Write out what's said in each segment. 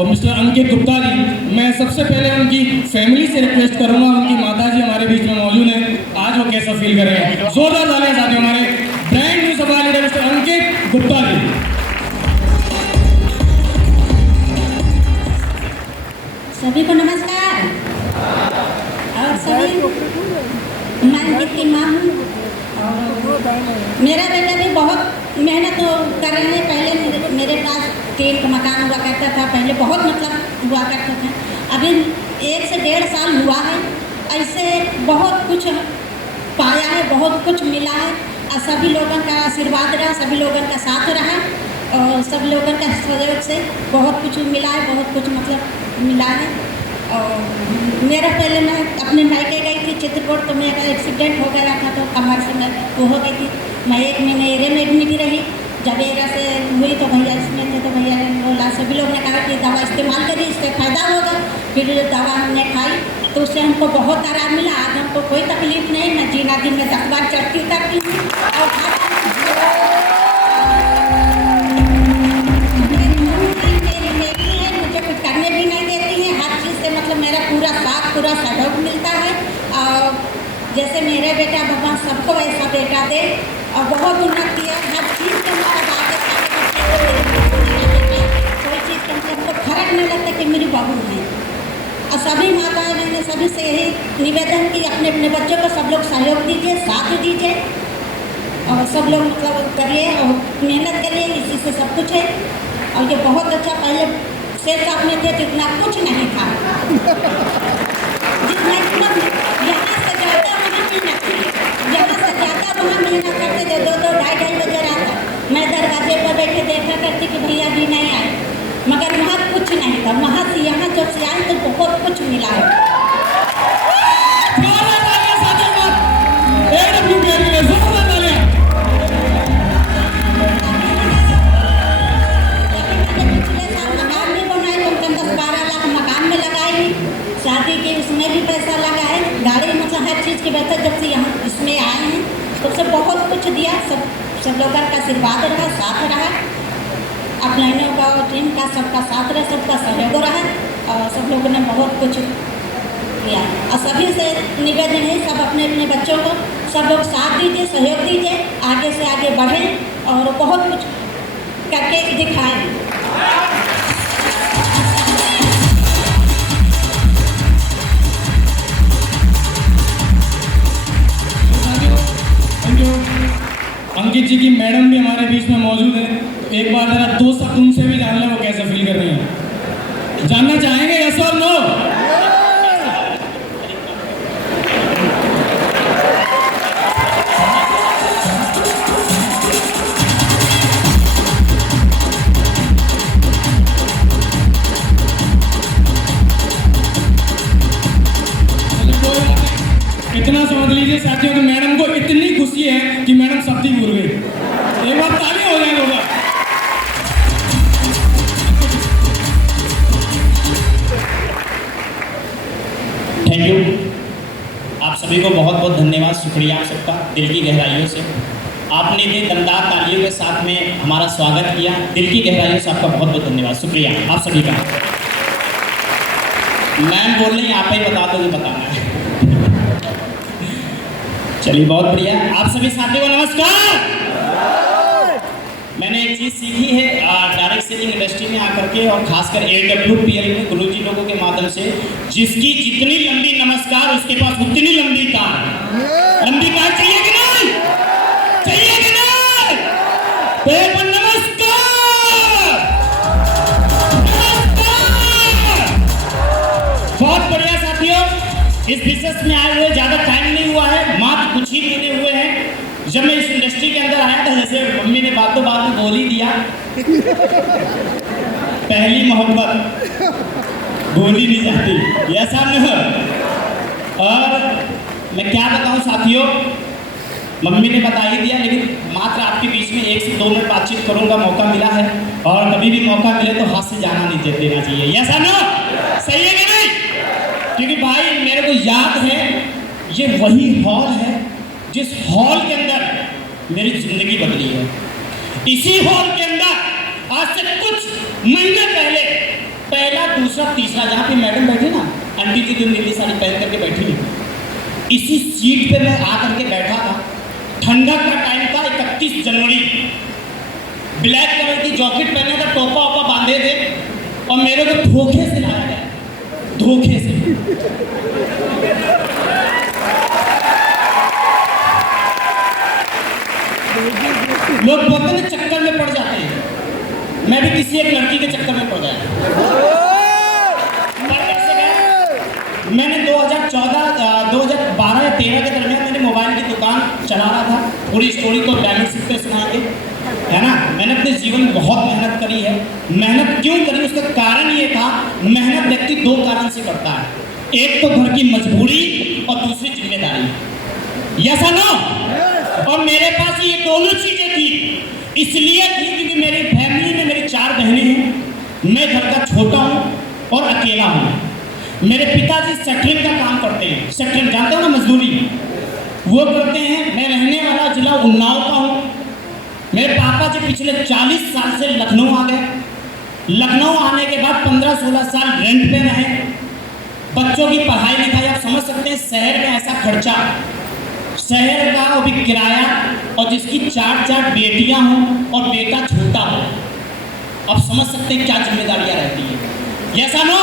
और मिस्टर अंकित गुप्ता जी, मैं सबसे पहले उनकी फैमिली से रिक्वेस्ट करूंगा, उनकी माताजी हमारे बीच में मौजूद हैं, आज वो कैसा फील कर रहे हैं। जोरदार तालियां साथियों हमारे ब्रांड न्यू सभा लीडर मिस्टर अंकित गुप्ता जी। सभी को नमस्कार। और सभी, मैं अंकित की माँ हूँ और मेरा बेटा भी बहुत मेहनत कर रहे हैं। पहले मेरे पास टीन का मकान हुआ करता था, पहले बहुत मतलब हुआ करता था। अभी 1 से 1.5 साल हुआ है। ऐसे बहुत कुछ पाया है, बहुत कुछ मिला है और सभी लोगों का आशीर्वाद रहा, सभी लोगों का साथ रहा और सब लोगों का सहयोग से बहुत कुछ मिला है, बहुत कुछ मतलब मिला है। और मेरा पहले मैं अपने मायके गई थी चित्रकूट, तो मेरा एक्सीडेंट हो गया था, तो कमर से मैं वो हो गई थी। मैं 1 महीने एरे में एडमिट रही। जब एरा से हुई तो भैया इसमें थे, तो भैया ने बोला, सभी लोग ने कहा कि दवा इस्तेमाल करिए, इससे फ़ायदा होगा। फिर दवा हमने खाई तो उससे हमको बहुत आराम मिला। आज हमको कोई तकलीफ नहीं। मैं जीना दिन में 10 बार चढ़ती करती हूँ और मुझे कुछ करने भी नहीं देती हैं। हर चीज़ से मतलब मेरा पूरा साथ, पूरा सहयोग मिलता है। और जैसे मेरे बेटा भगवान सबको ऐसा बेटा दे और बहुत उन्नति है हर चीज़ के मतलब आगे कोई चीज़ का मतलब फर्क नहीं लगता कि मेरी बहू है। और सभी माताएं बहनें सभी से यही निवेदन कि अपने अपने बच्चों को सब लोग सहयोग दीजिए, साथ दीजिए और सब लोग मतलब करिए और मेहनत करिए, इसी से सब कुछ है। और ये बहुत अच्छा, पहले शेर साहब में थे तो इतना कुछ नहीं था, जितना यहाँ से ज़्यादा वहाँ मेहनत थी, यहाँ से ज़्यादा वहाँ मेहनत करते थे। 2-2, 2:30 बजे रात मैं दरवाजे पर बैठे देखा करती कि भैया भी नहीं आए, मगर वहाँ कुछ नहीं था। वहाँ से यहाँ जब से आए तो बहुत कुछ मिला है। शादी के उसमें भी पैसा लगा है, गाड़ी मतलब हर चीज़ की व्यवस्था जब से यहाँ इसमें आए हैं तो सब बहुत कुछ दिया। सब लोगों का आशीर्वाद रहा, साथ रहा, अपलाइनों का टीम का सबका साथ रहा, सबका सहयोग रहा और सब लोगों ने बहुत कुछ किया। और सभी से निवेदन है, सब अपने अपने बच्चों को सब लोग साथ दीजिए, सहयोग दीजिए, आगे से आगे बढ़ें और बहुत कुछ करके दिखाएं। अंकित जी की मैडम भी हमारे बीच में मौजूद है। एक बार जरा 2 शब्द उनसे भी जान लें वो कैसे फील कर रही हैं। जानना चाहेंगे यस और नो? इतना समझ लीजिए साथियों कि मैडम को इतनी खुशी है कि मैडम शब्द ही भूल गई। एक बार ताली हो जाए होगा। Thank you. आप सभी को बहुत बहुत धन्यवाद, शुक्रिया आप सबका दिल की गहराइयों से। आपने इतनी दमदार तालियों के साथ में हमारा स्वागत किया, दिल की गहराइयों से आपका बहुत बहुत धन्यवाद, शुक्रिया आप सभी का। मैम बोल रही आप ही बता दो कि बताना है। चलिए बहुत बढ़िया। आप सभी साथियों को नमस्कार। मैंने एक चीज़ सीखी है डायरेक्ट सेलिंग इंडस्ट्री में आकर के और खासकर AWPL में गुरुजी लोगों के माध्यम से, जिसकी जितनी लंबी नमस्कार उसके पास उतनी लंबी कार। लंबी कार चाहिए कि नहीं? चाहिए कि नहीं? पेड़ पर नमस्कार। नमस्कार। बहुत बढ़िया साथियों, इस बिजनेस में आए हुए ज़्यादा टाइम नहीं हुआ है, मात्र कुछ ही महीने हुए हैं। जब मैं इस इंडस्ट्री के अंदर आया था, जैसे मम्मी ने बातों बात में बोल ही दिया, पहली मोहब्बत भूल ही नहीं जाती, ऐसा नहीं। और मैं क्या बताऊं साथियों, मम्मी ने बता ही दिया, लेकिन मात्र आपके बीच में 1 से 2 मिनट बातचीत करूंगा, मौका मिला है और कभी भी मौका मिले तो हाथ से जाना नहीं देना चाहिए, ऐसा ना? सही है कि नहीं? क्योंकि भाई मेरे को याद है, ये वही हॉल है जिस हॉल के अंदर मेरी जिंदगी बदली है। इसी हॉल के अंदर आज से कुछ महीने पहले पहला दूसरा तीसरा, जहाँ पे मैडम बैठी ना, आंटी जी जो नीली साड़ी पहन करके बैठी, इसी सीट पे मैं आकर के बैठा था। ठंडा का टाइम था, 31 जनवरी, ब्लैक कलर की जॉकेट पहने था, टोपा ओपा बांधे थे, और मेरे को धोखे से लाया गया, धोखे से। लोग बोलते हैं चक्कर में पड़ जाते हैं, मैं भी किसी एक लड़की के चक्कर में पड़ गया। मैंने 2012 या 13 के दरमियान मैंने मोबाइल की दुकान चला रहा था। पूरी स्टोरी तो डायमेंसिक पे सुनाएंगे, है ना। मैंने अपने जीवन में बहुत मेहनत करी है। मेहनत क्यों करी, उसका कारण ये था, मेहनत व्यक्ति दो कारण से करता है, एक तो घर की मजबूरी और दूसरी जिम्मेदारी। यस और नो? और मेरे पास ये दोनों चीजें थी, इसलिए थी क्योंकि मेरी फैमिली में मेरी 4 बहनें हैं, मैं घर का छोटा हूँ और अकेला हूँ। मेरे पिताजी सेटरिंग का काम करते हैं, सेटरिंग जानते हो ना, मजदूरी वो करते हैं। मैं रहने वाला जिला उन्नाव का हूँ। मेरे पापा जी पिछले 40 साल से लखनऊ आ गए। लखनऊ आने के बाद 15-16 साल रेंट पे रहे। बच्चों की पढ़ाई लिखाई आप समझ सकते हैं, शहर में ऐसा खर्चा, शहर का वो भी किराया, और जिसकी 4 बेटियां हों और बेटा छोटा हो, आप समझ सकते हैं क्या जिम्मेदारियां रहती है। Yes no?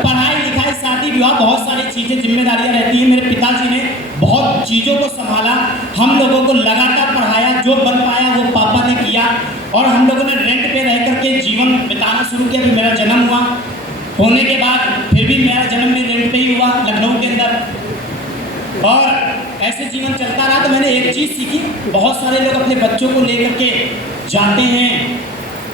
पढ़ाई लिखाई, शादी विवाह, बहुत सारी चीज़ें जिम्मेदारियां रहती हैं। मेरे पिताजी ने बहुत चीज़ों को संभाला, हम लोगों को लगातार पढ़ाया, जो बन पाया वो पापा ने किया, और हम लोगों ने रेंट पे रह करके जीवन बिताना शुरू किया। फिर मेरा जन्म हुआ, होने के बाद फिर भी मेरा जन्म भी रेंट पे ही हुआ, लखनऊ के अंदर, और ऐसे जीवन चलता रहा। तो मैंने एक चीज़ सीखी, बहुत सारे लोग अपने बच्चों को लेकर के जाते हैं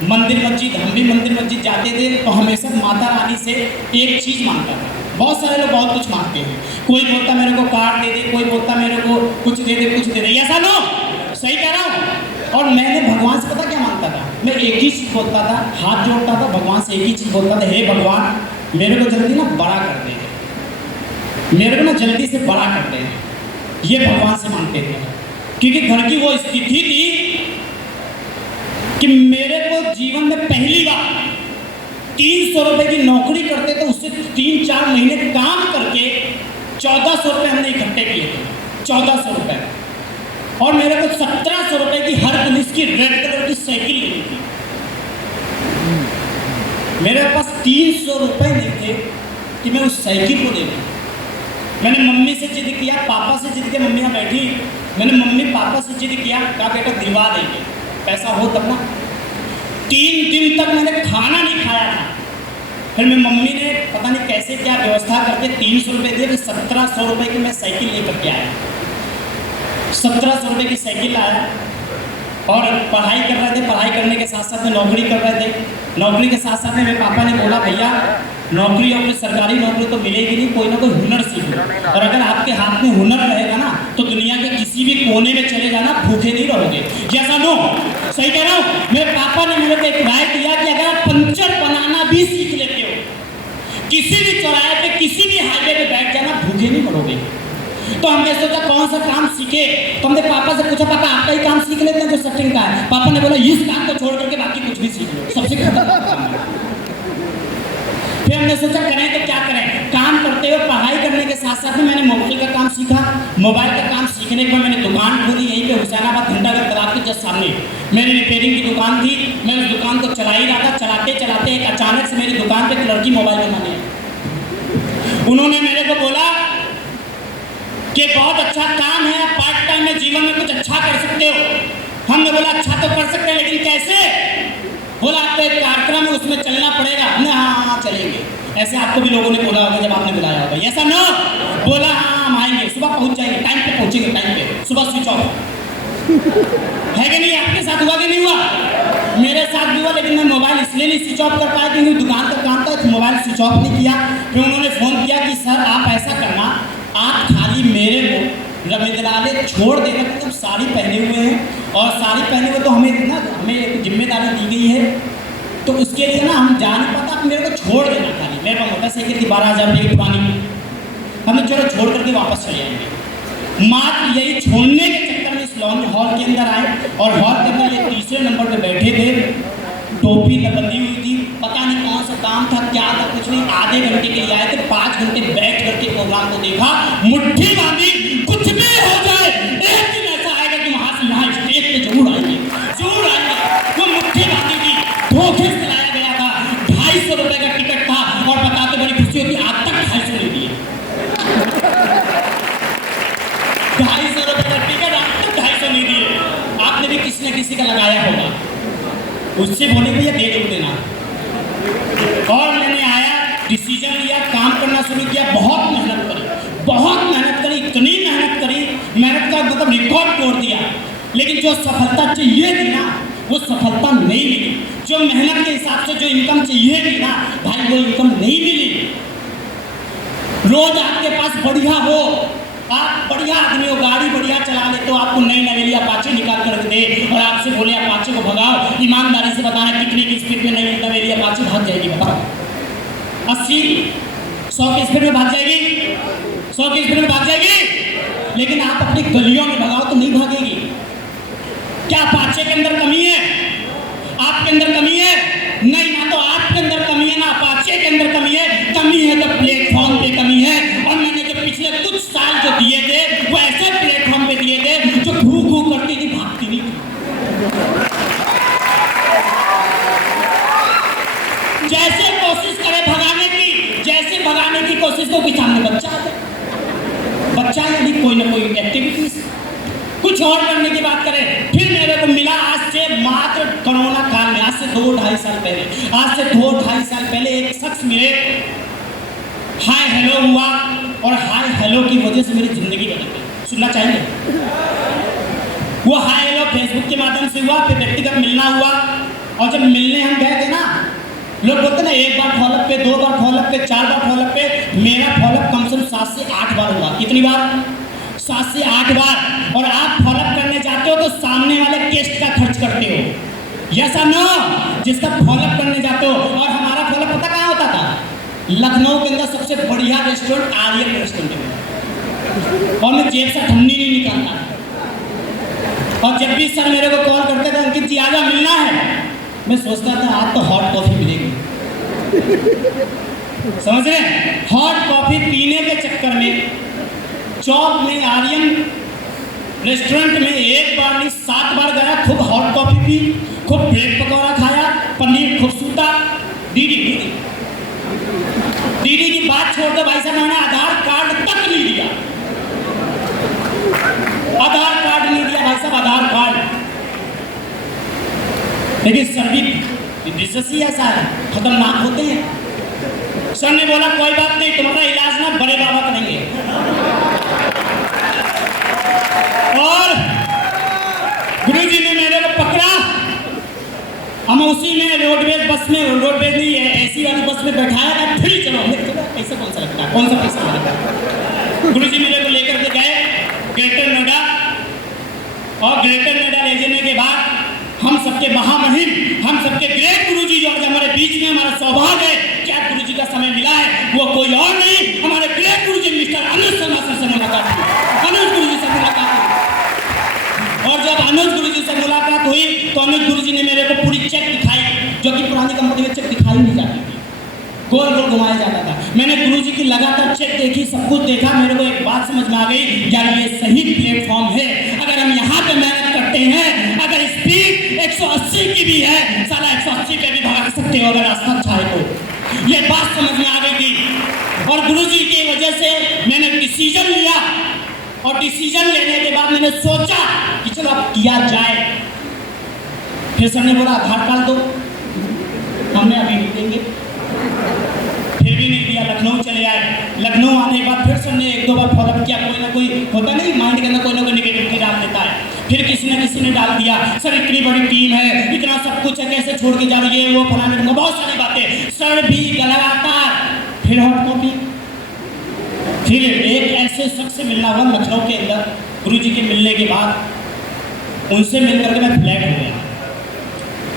मंदिर मस्जिद, हम भी मंदिर मस्जिद जाते थे, तो हमेशा माता रानी से एक चीज़ मांगता था। बहुत सारे लोग बहुत कुछ मांगते हैं, कोई बोलता मेरे को कार दे दे, कोई बोलता मेरे को कुछ दे दे, कुछ दे दे। ऐसा लो, सही कह रहा हूँ। और मैंने भगवान से पता क्या मांगता था, मैं एक ही चीज़ बोलता था, हाथ जोड़ता था भगवान से, एक ही चीज़ बोलता था, हे भगवान मेरे को जल्दी ना बड़ा कर दे, मेरे को ना जल्दी से बड़ा कर दे। ये भगवान से मांगते थे, क्योंकि घर की वो स्थिति थी कि मेरे को जीवन में पहली बार 300 रुपए की नौकरी करते थे, उससे 3-4 महीने काम करके 1400 रुपये हमने इकट्ठे किए थे, 1400 रुपये। और मेरे को 1700 रुपये की हर पुलिस की रेड कलर की साइकिल लेनी थी। मेरे पास 300 रुपये नहीं थे कि मैं उस साइकिल को ले लूँ। मैंने मम्मी से जिद किया, पापा से जिद के, मम्मियाँ बैठी, मैंने मम्मी पापा से जिद किया, कहा बेटा दिलवा देंगे, पैसा हो तब ना। 3 दिन तक मैंने खाना नहीं खाया था। फिर मेरी मम्मी ने पता नहीं कैसे क्या व्यवस्था करके 300 रुपये दिए, फिर 1700 रुपये की मैं साइकिल लेकर के आया। 1700 रुपये की साइकिल लाया, और पढ़ाई कर रहे थे, पढ़ाई करने के साथ साथ में नौकरी कर रहे थे। नौकरी के साथ साथ में मेरे पापा ने बोला, भैया नौकरी और सरकारी नौकरी तो मिलेगी नहीं, कोई ना कोई हुनर सीख लो, और अगर आपके हाथ में हुनर रहेगा ना तो दुनिया के किसी भी कोने में चले जाना, भूखे नहीं रहोगे। जैसा नो, सही कह रहा हूँ। मेरे पापा ने मेरे को एक राय दिया कि अगर आप पंचर बनाना भी सीख लेते हो, किसी भी चौराहे पे, किसी भी हाईवे पे बैठ जाना, भूखे नहीं मरोगे। तो हमने सोचा कौन सा काम सीखे, तो हमने पापा से पूछा, पापा आपका ही काम सीख लेते हैं जो सेटिंग का है। पापा ने बोला इस काम को छोड़ करके बाकी कुछ भी सीख लो, सबसे खतरनाक काम है। फिर हमने सोचा करें तो क्या करें, काम करते हुए पढ़ाई करने के साथ साथ में मैंने मोबाइल का काम सीखा। मोबाइल का काम सीखने के बाद मैंने दुकान खोली, यहीं पे हुसैनाबाद घंटाघर तालाब के जस्ट सामने मेरी रिपेयरिंग की दुकान थी। मैं उस दुकान को चला ही रहा था, चलाते चलाते एक अचानक से मेरी दुकान पे एक लड़की मोबाइल बनाने आई। उन्होंने मेरे को बोला कि बहुत अच्छा काम है, आप पार्ट टाइम में जीवन में कुछ अच्छा कर सकते हो। हमने बोला अच्छा तो कर सकते हैं, लेकिन कैसे? बोला आपको एक कार्यक्रम है, उसमें चलना पड़ेगा। हमने हाँ चलेंगे। ऐसे आपको भी लोगों ने बोला होगा जब आपने बुलाया होगा, ऐसा ना? बोला हाँ हम आएंगे, सुबह पहुंच जाएंगे, टाइम पे पहुंचेंगे, टाइम पे। सुबह स्विच ऑफ है कि नहीं? आपके साथ हुआ कि नहीं हुआ? मेरे साथ भी हुआ, लेकिन मैं मोबाइल इसलिए नहीं स्विच ऑफ कर पाया क्योंकि दुकान का काम था, तो मोबाइल स्विच ऑफ नहीं किया। फिर उन्होंने फ़ोन किया कि सर आप ऐसा करना, आप खाली मेरे को रविंद्रालय छोड़ देना, क्योंकि हम साड़ी पहने हुए हैं, और साड़ी पहने हुए तो हमें एक जिम्मेदारी दी गई है, तो उसके लिए ना हम जा नहीं पाता, आप मेरे को छोड़ देना खाली। मेरे पास मोटरसाइकिल थी 12,000 रुपये की पुरानी, हमें चलो छोड़ करके वापस चले आएंगे। मात्र यही छोड़ने के चक्कर में इस लॉन्च हॉल के अंदर आए, और हॉल के अंदर ये तीसरे नंबर पर बैठे थे, टोपी बंधी हुई थी, पता नहीं कौन सा काम था, क्या था, कुछ कुछ नहीं, आधे घंटे के लिए आए थे, 5 घंटे बैठ करके प्रोग्राम को देखा, मुट्ठी बांधी, कुछ भी हो जाए एक दिन ऐसा आएगा कि वहां से यहाँ स्टेज पे जरूर आएंगे, जरूर आएंगे। वो मुट्ठी बांधी थी, धोखे से लाया गया था, 250 रुपए का टिकट था और बताते बड़ी खुशी होती, आज तक 250 नहीं दिए। 250 रुपए का टिकट आज तक 250 नहीं दिए। आपने भी किसी न किसी का लगाया होगा, उससे बोले भैया दे दो देना। और मैंने आया, डिसीजन लिया, काम करना शुरू किया, बहुत मेहनत करी, बहुत मेहनत करी, इतनी मेहनत करी, मेहनत का मतलब रिकॉर्ड तोड़ दिया, लेकिन जो सफलता चाहिए थी ना वो सफलता नहीं मिली। जो मेहनत के हिसाब से जो इनकम चाहिए थी ना भाई, वो इनकम नहीं मिली। रोज आपके पास बढ़िया हो, आप बढ़िया आदमी हो, गाड़ी बढ़िया चला ले, तो आपको नई नवेली अपाचे निकाल कर रख दे और आपसे बोले अपाचे को भगाओ, ईमानदारी से बताना कितने की स्पीड में नई नवेली अपाचे भाग जाएगी, बताओ। 80, 100 की स्पीड में भाग जाएगी, 100 की स्पीड में भाग जाएगी। लेकिन आप अपनी गलियों में भगाओ तो नहीं भागेगी। क्या अपाचे के अंदर कमी है? आपके अंदर कमी है? नहीं, ना तो आपके अंदर कमी है ना अपाचे के अंदर कमी है। कमी है तो प्लेटफॉर्म पे कमी है। और मैंने जो पिछले कुछ साल जो दिए थे वो ऐसे प्लेटफॉर्म पे दिए थे जो घू घू करती थी, भागती नहीं थी। जैसे कोशिश करे भगाने की, जैसे भगाने की कोशिश तो सामने बच्चा यदि कोई ना कोई एक्टिविटीज कुछ और करने की बात करें। फिर मेरे को मिला आज से मात्र कोरोना काल में, आज से 2-2.5 साल पहले, आज से 2-2.5 साल पहले एक शख्स मेरे हाय हेलो हुआ और हाय हेलो की वजह से मेरी जिंदगी बदल गई। सुनना चाहिए? वो हाय हेलो फेसबुक के माध्यम से हुआ, फिर व्यक्तिगत मिलना हुआ। और जब मिलने हम गए थे ना, लोग बोलते ना 1 बार फॉलोअप पे, 2 बार फॉलोअप पे, 4 बार फॉलोअप पे, मेरा फॉलोअप कम से कम 7 से 8 बार हुआ। कितनी बार? 7 से 8 बार। और आप फॉलोअप करने जाते हो तो सामने वाले गेस्ट का खर्च करते हो, यस और नो? जिसका फॉलोअप करने जाते हो। और हमारा फॉलोअप पता कहाँ होता था? लखनऊ के अंदर सबसे बढ़िया रेस्टोरेंट आर्यन रेस्टोरेंट है, और मैं जेब से ठन्नी नहीं निकालता। और जब भी सर मेरे को कॉल करते थे, अंकित जी आजा मिलना है, मैं सोचता था आज तो हॉट कॉफी मिलेगी। समझ रहे? हॉट कॉफी पीने के चक्कर में चौक में आर्यन रेस्टोरेंट में 1 बार नहीं 7 बार गया, खूब हॉट कॉफी पी, खूब ब्रेड पकौड़ा खाया, पनीर खूब सूता। दीदी की बात छोड़ दो भाई साहब, मैंने आधार कार्ड तक नहीं दिया, आधार कार्ड नहीं दिया भाई साहब, आधार कार्ड। लेकिन सर भी बिजनेस ही ऐसा है, खतरनाक होते हैं। सर ने बोला कोई बात नहीं, तुम्हारा इलाज ना बड़े बाबा करेंगे। और गुरुजी ने मेरे को पकड़ा, हम उसी में रोडवेज बस में, रोडवेज नहीं है एसी वाली बस में बैठाया था, फिर चलो पैसा कौन सा लगता है, कौन सा पैसा लगता है। गुरुजी मेरे को लेकर के गए ग्रेटर नोएडा, और ग्रेटर नोएडा ले जाने के बाद हम सबके महामहिम, हम सबके ग्रेट गुरुजी जो हमारे बीच में, हमारा सौभाग्य है कि आज गुरुजी का समय मिला है, वो कोई और नहीं हमारे ग्रेट गुरुजी मिस्टर अनुज शर्मा सर से मुलाकात हुई, अनुज गुरुजी से मुलाकात हुई। और जब अनुज गुरुजी से मुलाकात हुई तो अनुज गुरुजी ने मेरे को पूरी चेक दिखाई, जो कि पुरानी कंपनी में चेक दिखाई नहीं जाती थी, गोल गोल घुमाया जाता था। मैंने गुरुजी की लगातार चेक देखी, सब कुछ देखा, मेरे को एक बात समझ में आ गई, यार ये सही प्लेटफॉर्म है। अगर हम यहाँ पे मेहनत करते हैं, अगर स्पीड 180 की भी है, साला 180 पे भी भगा सकते हो अगर रास्ता चाहे तो। ये बात समझ में आ गई थी और गुरुजी की वजह से मैंने डिसीजन लिया। और डिसीजन लेने के बाद मैंने सोचा कि चलो अब किया जाए। फिर सर ने बोला आधार कार्ड दो, हमने अभी नहीं देंगे, फिर भी नहीं दिया। लखनऊ चले आए, लखनऊ आने के बाद फिर सर ने 1-2 बार फॉलोअप किया, कोई ना कोई होता नहीं माइंड के अंदर, कोई ना कोई नेगेटिविटी डाल देता है। फिर किसी न किसी ने डाल दिया, सर इतनी बड़ी टीम है, इतना सब कुछ है, कैसे छोड़ के जा रही है, वो फलाने, बहुत सारी बातें। सर भी लगातार फिर हॉट कॉपी। फिर एक ऐसे शख्स से मिलना हुआ लखनऊ के अंदर, गुरुजी के मिलने के बाद उनसे मिल करके मैं फ्लैट हो गया।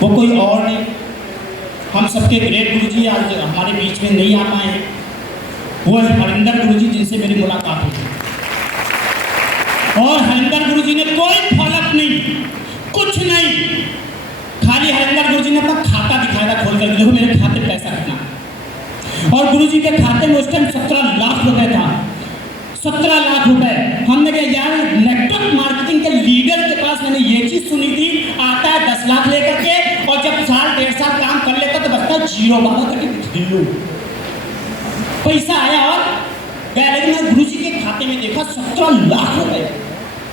वो कोई और नहीं, हम सबके ग्रेट गुरुजी आज हमारे बीच में नहीं आ पाए हैं, वो है हरिंदर गुरुजी, जिनसे मेरी मुलाकात हुई। और हरिंदर गुरुजी ने कोई फॉलोअप नहीं, कुछ नहीं, खाली हरिंदर गुरुजी ने अपना खाता दिखाया था खोल कर, देखो मेरे खाते में पैसा कितना। और गुरुजी के खाते में उस टाइम 17 लाख रुपए था। 17 लाख रुपए। हमने कहा यार नेटवर्क मार्केटिंग के लीडर के पास मैंने ये चीज सुनी थी, आता है 10 लाख लेकर के और जब साल 1.5 साल काम कर लेता तो बचता जीरो, बाबा करके जीरो पैसा आया और गया। लेकिन मैं गुरुजी के खाते में देखा 17 लाख रुपए।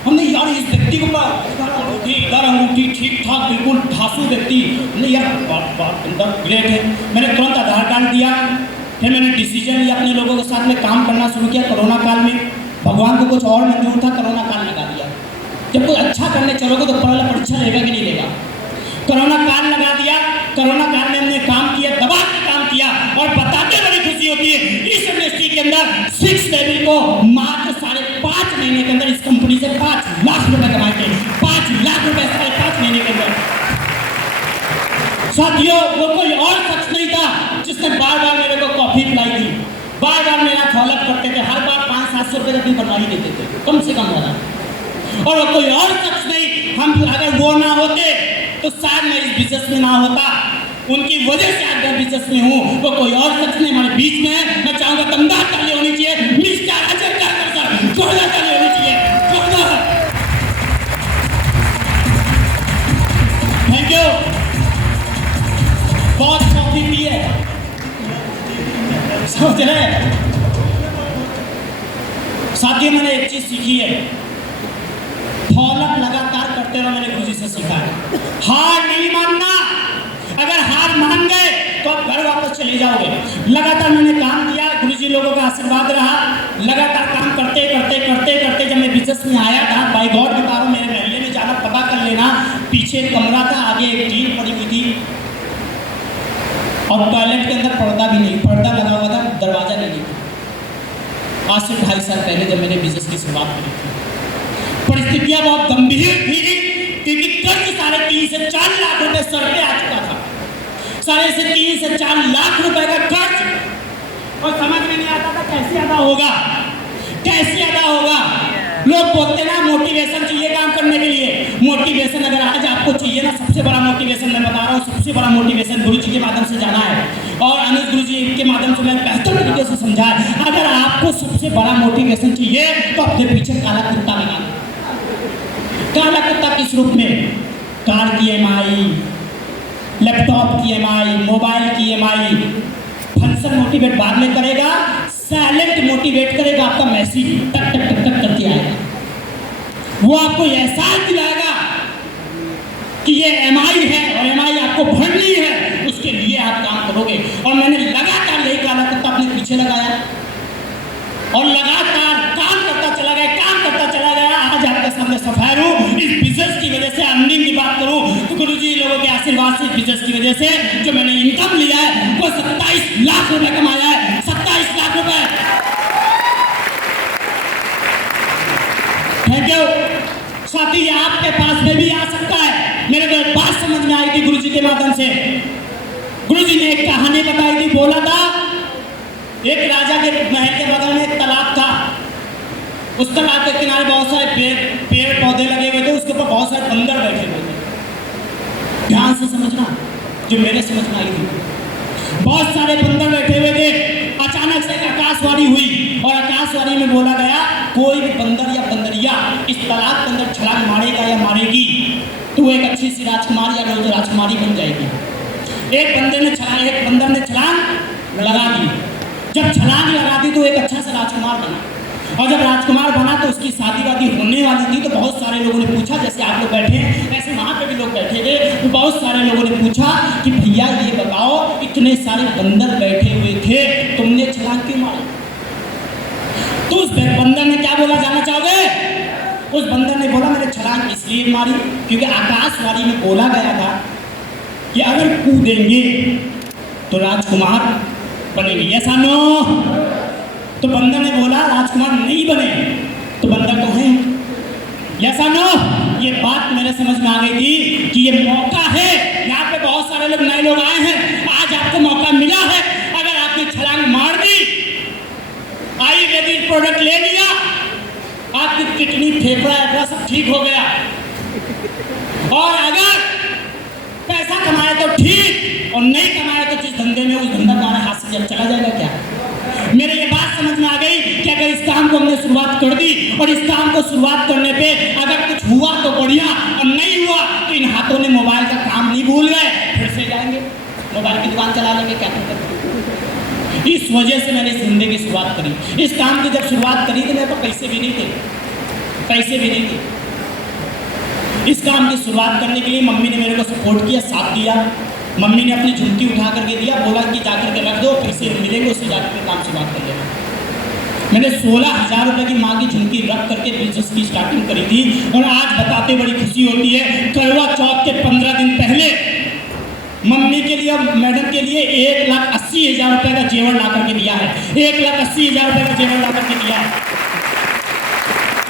हमने यार इस व्यक्ति को इधर अंगूठी ठीक ठाक बिल्कुल धासु व्यक्ति, हमने यार बात ग्रेट है। मैंने तुरंत आधार कार्ड दिया, फिर मैंने डिसीजन लिया अपने लोगों के साथ में काम करना शुरू किया। कोरोना काल में भगवान को कुछ और मंजूर था, कोरोना काल लगा दिया। जब कोई अच्छा करने चलोगे तो पहला परीक्षा लेगा कि नहीं लेगा। कोरोना काल लगा दिया। कोरोना काल में हमने काम किया, दबा के काम किया और बताते बड़ी खुशी होती है इस इंडस्ट्री के अंदर 6 लेवल को मात्र 5.5 महीने के अंदर इस कंपनी से 5 लाख रुपए कमाए थे। 5 लाख रुपए 5.5 महीने के अंदर। साथियों, वो कोई और शख्स नहीं था जिसने बार बार मेरे को कॉफी पिलाई थी, बार बार मेरा फॉलोअप करते थे, हर बार 500-700 रुपए तक बनवा ही देते थे, कम से कम वाला। और वो कोई और शख्स नहीं, हम अगर वो ना होते तो शायद मैं इस बिजनेस में ना होता। उनकी वजह से आज मैं बिजनेस में हूँ। वो कोई और शख्स नहीं हमारे बीच में है। मैं चाहूंगा दमदार ताली होनी चाहिए, मिस्टर अजय ठाकर सर, जोरदार ताली होनी चाहिए, जोरदार। Thank you. बहुत कॉफी पी है, समझ रहे साथियों। मैंने एक चीज सीखी है, फॉलोअप लगातार करते रहो। मैंने गुरुजी से सीखा है, हार नहीं मानना। अगर हार मान गए तो आप घर वापस चले जाओगे। लगातार मैंने काम किया, गुरुजी लोगों का आशीर्वाद रहा। लगातार काम करते करते करते करते जब मैं बिजनेस में आया था, बाई गॉड बता रहा हूँ, मेरे महल्ले में जाना पता कर लेना, पीछे एक कमरा था, आगे एक टीन पड़ी हुई थी और टॉयलेट के अंदर पर्दा भी नहीं, पर्दा लगा हुआ था, दरवाजा नहीं था। आज से 2.5 साल पहले जब मैंने बिजनेस की शुरुआत करी थी, परिस्थितियां बहुत गंभीर थी क्योंकि कर्ज 3.5 से 4 लाख रुपए सर पे आ चुका था। 3.5 से 4 लाख रुपए का कर्ज और समझ में नहीं आता था कैसे अदा होगा, कैसे अदा होगा। लोग बोलते ना मोटिवेशन चाहिए काम करने के लिए। मोटिवेशन अगर आज आपको चाहिए ना, सबसे बड़ा मोटिवेशन मैं बता रहा हूँ, सबसे बड़ा मोटिवेशन गुरुजी के माध्यम से जाना है और अनुज गुरुजी के माध्यम से मैं बेहतर तरीके से समझा है। अगर आपको सबसे बड़ा मोटिवेशन चाहिए तो अपने पीछे काला कुत्ता लगा। काला कुत्ता किस रूप में? कार की EMI, लैपटॉप की EMI, मोबाइल की EMI। फंक्शन मोटिवेट बाद में करेगा, साइलेंट मोटिवेट करेगा। आपका मैसेज टक टक टक टक करके आएगा। वो आपको एहसास दिलाएगा कि ये EMI है और EMI आपको भरनी है, उसके लिए आप काम करोगे। और मैंने लगातार यही काला कुत्ता अपने पीछे लगाया और लगातार काम करता चला गया, काम करता चला गया। आज आपके सामने सफायर हूँ। इस बिजनेस की वजह से अर्निंग की बात करूँ तो गुरुजी लोगों के आशीर्वाद से, बिजनेस की वजह से जो मैंने इनकम लिया है वो 27 लाख रुपए कमाया है। 27 लाख रुपए। Thank you. साथी, ये आपके पास में भी आ सकता है। मेरे को एक बात समझ में आई थी गुरुजी के माध्यम से। गुरुजी ने एक कहानी बताई थी, बोला था एक राजा के महल के बगल में एक तालाब था। उस तालाब के किनारे बहुत सारे पेड़ पौधे लगे हुए थे, उसके ऊपर बहुत सारे बंदर बैठे हुए थे। ध्यान से समझना जो मेरे समझ में आई थी। बहुत सारे बंदर बैठे हुए थे। अचानक से आकाशवाणी हुई और आकाशवाणी में बोला गया कोई भी बंदर या बंदरिया इस तालाब के अंदर छलांग मारेगा या मारेगी तो वो एक अच्छी सी राजकुमारी या राजकुमारी बन जाएगी। एक बंदर ने छलांग लगा दी। जब छलांग लगा दी तो एक अच्छा सा राजकुमार बना और जब राजकुमार बना तो उसकी शादी वादी होने वाली थी। तो बहुत सारे लोगों ने पूछा, जैसे आप लोग बैठे हैं ऐसे वहाँ पे भी लोग बैठे थे, तो बहुत सारे लोगों ने पूछा कि भैया ये बताओ इतने सारे बंदर बैठे हुए थे, तुमने छलांग क्यों मारी? तो उस बंदर ने क्या बोला, जानना चाहोगे? उस बंदर ने बोला मैंने छलांग इसलिए मारी क्योंकि आकाशवाणी में बोला गया था कि अगर कूदेंगे तो राजकुमार बनेंगे, ऐसा नो। तो बंदर ने बोला राजकुमार नहीं बने तो बंदर तो है, ऐसा नो। ये बात मेरे समझ में आ गई थी कि ये मौका है। यहाँ पे बहुत सारे लोग नए लोग आए हैं, आज आपको मौका मिला है। अगर आपने छलांग मार दी, आयुर्वेदिक प्रोडक्ट ले लिया, आपकी किडनी फेफड़ा सब ठीक हो गया। और अगर पैसा कमाए तो ठीक और नहीं कमाया तो जिस धंधे में उस धंधा तुम्हारे हाथ से चला जाएगा क्या? मेरे ये बात समझ में आ गई कि अगर इस काम को हमने शुरुआत कर दी और इस काम को शुरुआत करने पे अगर कुछ हुआ तो बढ़िया और नहीं हुआ तो इन हाथों ने मोबाइल का काम नहीं भूल गए, फिर से जाएंगे मोबाइल की दुकान चला लेंगे, क्या करते। इस वजह से मैंने इस धंधे की शुरुआत करी। इस काम की जब शुरुआत करी तो मेरे पास पैसे भी नहीं थे, पैसे भी नहीं थे। इस काम की शुरुआत करने के लिए मम्मी ने मेरे को सपोर्ट किया, साथ दिया। मम्मी ने अपनी झुमकी उठा करके दिया, बोला कि जाकर के रख दो, पैसे मिलेंगे उससे जाकर के काम शुरुआत कर लेना। मैंने 16,000 रुपये की माँ की झुमकी रख करके बिजनेस की स्टार्टिंग करी थी। और आज बताते बड़ी खुशी होती है, करवा चौथ के 15 दिन पहले मम्मी के लिए और मैडम के लिए 1,80,000 रुपये का जेवर ला करके दिया है। 1,80,000 रुपये का जेवर ला करके दिया है।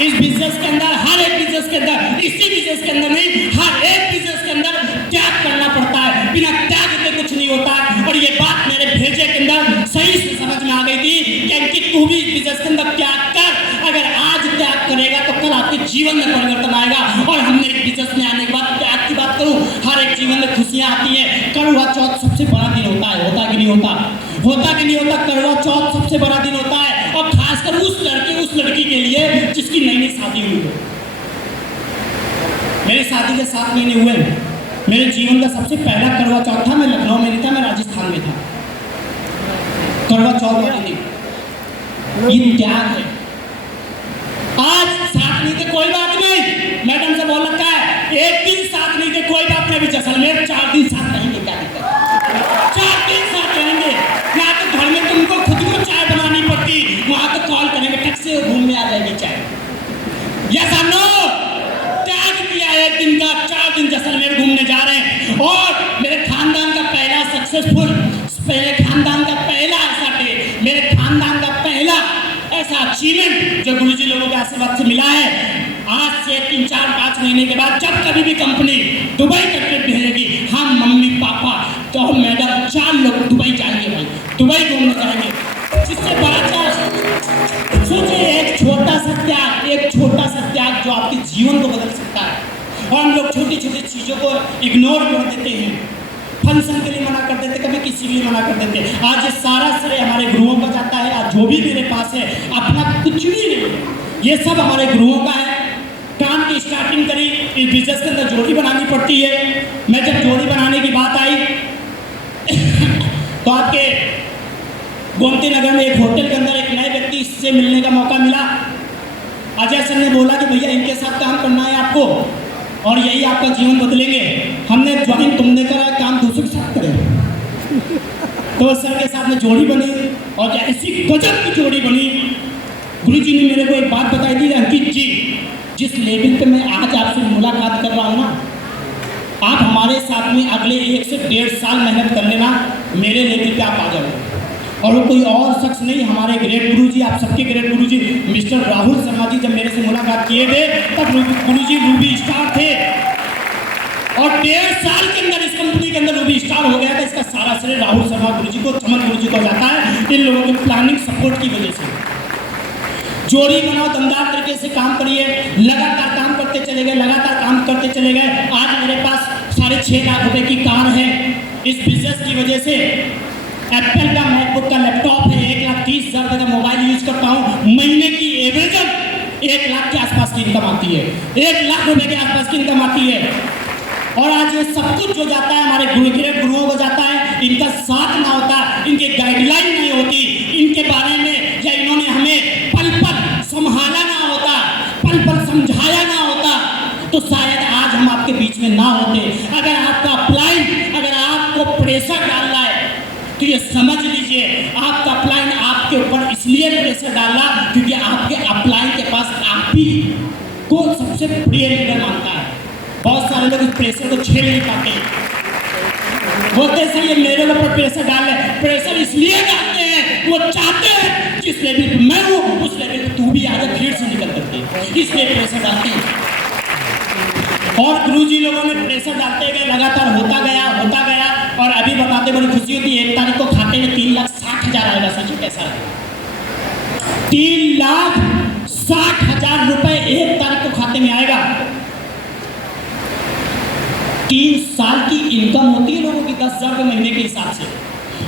इस बिजनेस के अंदर, हर एक बिजनेस के अंदर, इसी बिजनेस के अंदर नहीं, हर एक बिजनेस के अंदर त्याग करना पड़ता है। बिना त्याग के कुछ नहीं होता। और ये बात मेरे भेजे के अंदर सही से समझ में आ गई थी कि तू भी इस बिजनेस के अंदर त्याग कर। अगर आज त्याग करेगा तो कल आपके जीवन में परिवर्तन आएगा। और हमने इस बिजनेस में आने के बाद त्याग की बात करूँ, हर एक जीवन में खुशियाँ आती हैं। करवा चौथ सबसे बड़ा दिन होता है, होता कि नहीं होता? होता कि नहीं होता? करवा चौथ सबसे बड़ा दिन होता है। और खासकर उस लड़के उस लड़की के लिए जिसकी नई नई शादी हुई हो। मेरी शादी के 7 महीने हुए। मेरे जीवन का सबसे पहला करवा चौथ था। मैं लखनऊ में नहीं था, मैं राजस्थान में था। करवा चौथ वाले दिन ये त्याग है। आज साथ नहीं थे कोई बात नहीं, मैडम से बोल रखा है, एक दिन साथ नहीं थे कोई बात नहीं, जैसलमेर 4 दिन साथ रहेंगे, क्या दिक्कत? 4 दिन साथ रहेंगे। यहाँ तो घर में तुमको खुद को चाय बनानी पड़ती, वहां तो कॉल करेंगे, टैक्सी रूम में आ जाएगी चाय। यस और नो? त्याग किया एक दिन का, 4 दिन जैसलमेर घूमने जा रहे हैं। और मेरे खानदान का पहला सक्सेसफुल, मेरे खानदान का पहला ऐसा डे, मेरे खानदान का पहला ऐसा अचीवमेंट जो गुरुजी लोगों के आशीर्वाद से मिला है। आज से 3, 4, 5 महीने के बाद जब कभी भी कंपनी दुबई का ट्रिप भेजेगी, हम मम्मी पापा तो हम मैडम 4 लोग दुबई जाएंगे भाई, दुबई घूमने जाएंगे। जिससे बड़ा क्या सोचिए, एक छोटा सा त्याग, एक छोटा सा त्याग जो आपके जीवन को बदल सकता है। और हम लोग छोटी छोटी चीज़ों को इग्नोर कर देते हैं, फंक्शन के लिए मना कर देते, कभी किसी के लिए मना कर देते। आज ये सारा श्रेय हमारे गुरुओं का जाता है। आज जो भी मेरे पास है अपना कुछ भी नहीं है, ये सब हमारे गुरुओं का है। काम की स्टार्टिंग करी, इस बिजनेस के अंदर जोड़ी बनानी पड़ती है। मैं जब जोड़ी बनाने की बात आई तो आपके गोमती नगर में एक होटल के अंदर एक नए व्यक्ति से मिलने का मौका मिला। अजय सर ने बोला कि भैया इनके साथ काम करना है आपको और यही आपका जीवन बदलेंगे। हमने ज्वाइन तुमने करा, काम दूसरे के साथ करें। तो सर के साथ में जोड़ी बनी और ऐसी गजब की जोड़ी बनी। गुरुजी ने मेरे को एक बात बताई थी, अंकित जी जिस लेवल पे मैं आज आपसे मुलाकात कर रहा हूँ ना, आप हमारे साथ में अगले 1 से 1.5 साल मेहनत कर लेना, मेरे लेवल पे आप आ जाओगे। और वो कोई और शख्स नहीं, हमारे ग्रेट गुरुजी, आप सबके ग्रेट गुरुजी मिस्टर राहुल शर्मा जी जब मेरे से मुलाकात किए थे तब गुरुजी रूबी स्टार थे। और 1.5 साल के अंदर इस कंपनी के अंदर रूबी स्टार हो गया था। इसका सारा श्रेय राहुल शर्मा गुरुजी को, चमन गुरुजी को जाता है। इन लोगों के प्लानिंग सपोर्ट की वजह से जोड़ी बनाओ, दमदार तरीके से काम करिए, लगातार काम करते चले गए, लगातार काम करते चले गए। आज मेरे पास 6.5 लाख रुपए की कार है। इस बिजनेस की वजह से एप्पल का मैकबुक का लैपटॉप है, 1,30,000 रुपये का मोबाइल यूज करता हूँ। महीने की एवरेज 1 लाख के आसपास की इनकम आती है, 1 लाख रुपए के आसपास की इनकम आती है। और आज ये सब कुछ जो जाता है हमारे गुरुओं को जाता है। इनका साथ ना होता, इनके गाइडलाइन नहीं होती, इनके बारे में या इन्होंने हमें पल पल संभाला ना होता, पल पल समझाया ना होता, तो शायद आज हम आपके बीच में ना होते। अगर आपका अपलाइन, अगर आपको प्रेशर डालना है तो ये समझ लीजिए आपका अपलाइन आपके ऊपर इसलिए प्रेशर डाला क्योंकि आपके अपलाइन के पास आप ही को सबसे प्रिय लीडर मानता है। बहुत सारे लोग इस प्रेशर को झेल नहीं पाते, बोलते सही है मेरे ऊपर प्रेशर डाल रहे। प्रेशर इसलिए डालते हैं, वो चाहते हैं जिस लेवल पे मैं हूँ उस लेवल पे तू भी आगे भीड़ से निकल करते, इसलिए प्रेशर डालते हैं। और गुरुजी लोगों ने प्रेशर डालते गए, लगातार होता गया। और अभी बताते बड़ी खुशी होती है, 1 तारीख को खाते में 3,60,000 आएगा। सोचिए कैसा है, 3,60,000 रुपए 1 तारीख को खाते में आएगा। 3 साल की इनकम होती है लोगों की 10,000 रुपये महीने के हिसाब से।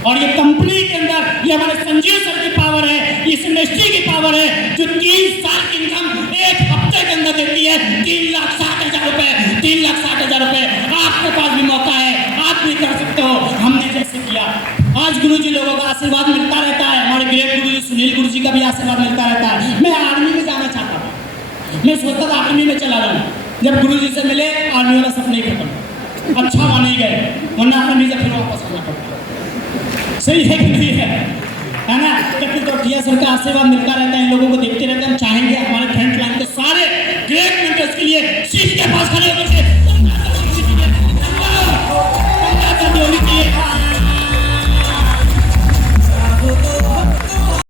और ये कंपनी के अंदर ये हमारे संजीव सर की पावर है, इस इंडस्ट्री की पावर है जो 3 साल की इनकम 1 हफ्ते के अंदर देती है 3,60,000 रुपये। 3,60,000 रुपये आपके पास भी मौका है, आप भी कर सकते हो, हमने जैसे किया। आज गुरुजी लोगों का आशीर्वाद मिलता रहता है, हमारे ग्रेट गुरुजी सुनील गुरुजी का भी आशीर्वाद मिलता रहता है। मैं आर्मी में जाना चाहता था, मैं सोचता था आर्मी में चला जाऊँ, जब गुरुजी से मिले आर्मी वाला सपना ही खत्म। अच्छा वहाँ नहीं गए, वरना आर्मी से फिर वापस आना पड़ता। सही है कि नहीं है ना? तो टिया सर का आशीर्वाद मिलता रहता है, इन लोगों को देखते रहते हैं। हम चाहेंगे हमारे